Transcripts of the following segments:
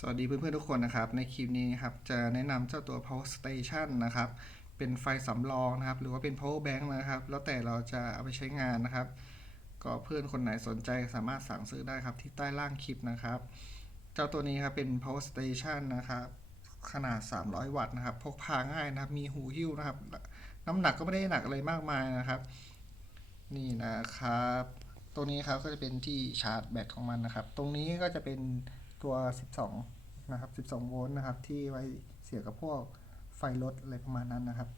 สวัสดีเพื่อนๆทุกคนนะครับ ในคลิปนี้นะครับจะแนะนำเจ้าตัว power station นะครับ เป็นไฟสำรองนะครับ หรือว่าเป็น power bank นะครับ แล้วแต่เราจะเอาไปใช้งานนะครับ ก็เพื่อนคนไหนสนใจสามารถสั่งซื้อได้ครับที่ใต้ล่างคลิปนะครับ เจ้าตัวนี้ครับเป็น power station นะครับ ขนาด 300 วัตต์นะครับ พกพาง่ายนะครับ มีหูหิ้วนะครับ น้ำหนักก็ไม่ได้หนักอะไรมากมายนะครับ นี่นะครับ ตรงนี้ครับก็จะเป็นที่ชาร์จแบตของมันนะครับ ตรงนี้ก็จะเป็น ตัว 12 นะครับ 12 โวลต์นะครับ ที่ไว้เสียบกับพวกไฟรถอะไรประมาณนั้นนะครับ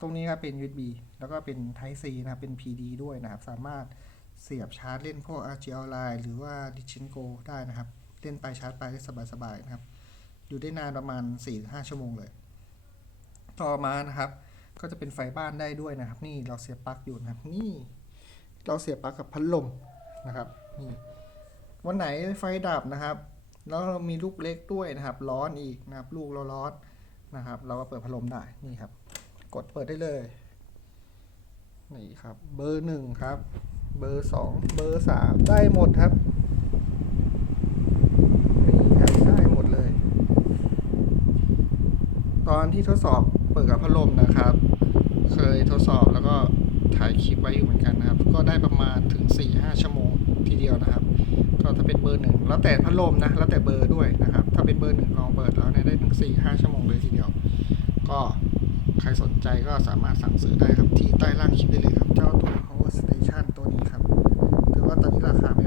ตรงนี้ครับเป็น USB แล้วก็เป็น Type C นะครับ เป็น PD ด้วยนะครับ สามารถเสียบชาร์จเล่นพวก RG Online หรือว่า d i g i n Go ได้นะครับ เล่นไปชาร์จไปได้สบายๆนะครับ อยู่ได้นานประมาณ 4-5 ชั่วโมงเลย ต่อมานะครับ ก็จะเป็นไฟบ้านได้ด้วยนะครับ นี่เราเสียบปลั๊กอยู่นะครับ นี่เราเสียบปลั๊กกับพัดลมนะครับนี่วันไหนไฟดับนะครับ แล้วเรามีลูกเล็กด้วยนะครับ ร้อนอีกนะครับ ลูกเราร้อนนะครับ เราก็เปิดพัดลมได้นี่ครับ กดเปิดได้เลยนี่ครับ เบอร์หนึ่งครับ เบอร์สองเบอร์สามได้หมดครับนี่ครับได้หมดเลย ตอนที่ทดสอบเปิดกับพัดลมนะครับ เคยทดสอบแล้วก็ถ่ายคลิปไว้อยู่เหมือนกันนะครับ ก็ได้ประมาณถึง4-5ชั่วโมงทีเดียวนะครับ ก็ถ้าเป็นเบอร์หนึ่งแล้วแต่พัดลมนะ แล้วแต่เบอร์ด้วยนะครับ ถ้าเป็นเบอร์หนึ่งลองเปิดแล้วเนี่ยได้ถึง4-5ชั่วโมงเลยทีเดียว ก็ใครสนใจก็สามารถสั่งซื้อได้ครับ ที่ใต้ล่างคลิปได้เลยครับ เจ้าตัว power station ตัวนี้ครับ ถือว่าตอนนี้ราคาไม่